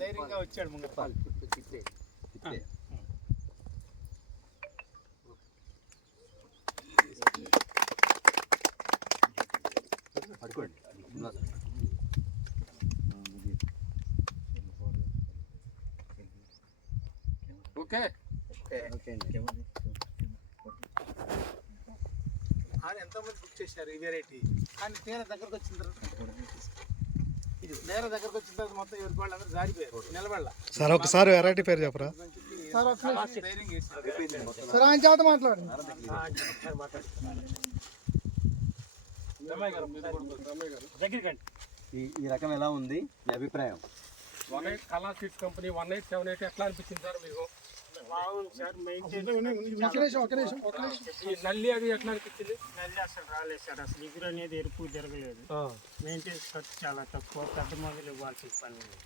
ధైర్యంగా వచ్చాడు ముంగపాలు పడుకోండి. ఓకే ఎంతోమంది బుక్ చేశారు ఈ వెరైటీ, కానీ తీర దగ్గరకు వచ్చిన తర్వాత దగ్గరకు వచ్చిన తర్వాత మొత్తం ఎవరికి వాళ్ళు అందరూ జారిపోయారు, నిలబడాల. సార్ ఒకసారి వెరైటీ పేరు చెప్పరా సార్? ఆయన చేత మాట్లాడండి. ఈ రకం ఎలా ఉంది మీ అభిప్రాయం? 18 కళా సీడ్స్ కంపెనీ 1878 ఎట్లా అనిపించింది సార్ మీకు? బాగుంది సార్. మెయింటైన్ ఈ నల్లి అది ఎట్లా అనిపించింది? నల్లి అసలు రాలేదు సార్. అసలు ఇగురు అనేది ఎరుపు తిరగలేదు. మెయింటెనెన్స్ ఖర్చు చాలా తక్కువ, పెద్ద మందులు ఇవ్వాల్సిన పని లేదు.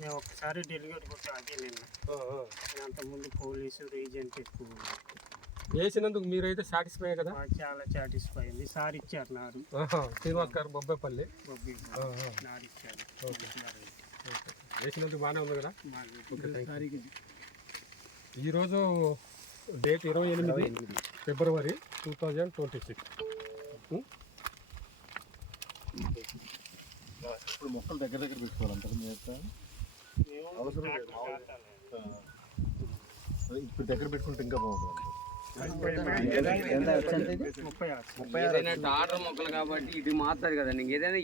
మేము ఒకసారి డెలిగేట్ కొట్టి అదే నిన్న. అంతకుముందు పోలీసు రీజెంట్ ఎక్కువ వేసినందుకు మీరైతే సాటిస్ఫై కదా? చాలా సాటిస్ఫై అయింది. సార్ ఇచ్చారు నారు, శ్రీనివాస్ గారు బొబ్బేపల్లి నారు ఇచ్చారు. వేసినందుకు బాగానే ఉంది కదా? ఈరోజు డేట్ 28 ఫిబ్రవరి 2026. ఇప్పుడు మొక్కలు దగ్గర పెట్టుకోవాలంటారు మీ యొక్క అవసరం లేదు. ఇప్పుడు దగ్గర పెట్టుకుంటే ఇంకా బాగుంటుంది. 36 ఆర్డర్ మొక్కలు కాబట్టి ఇది మాత్రం కదా, నీకు ఏదైనా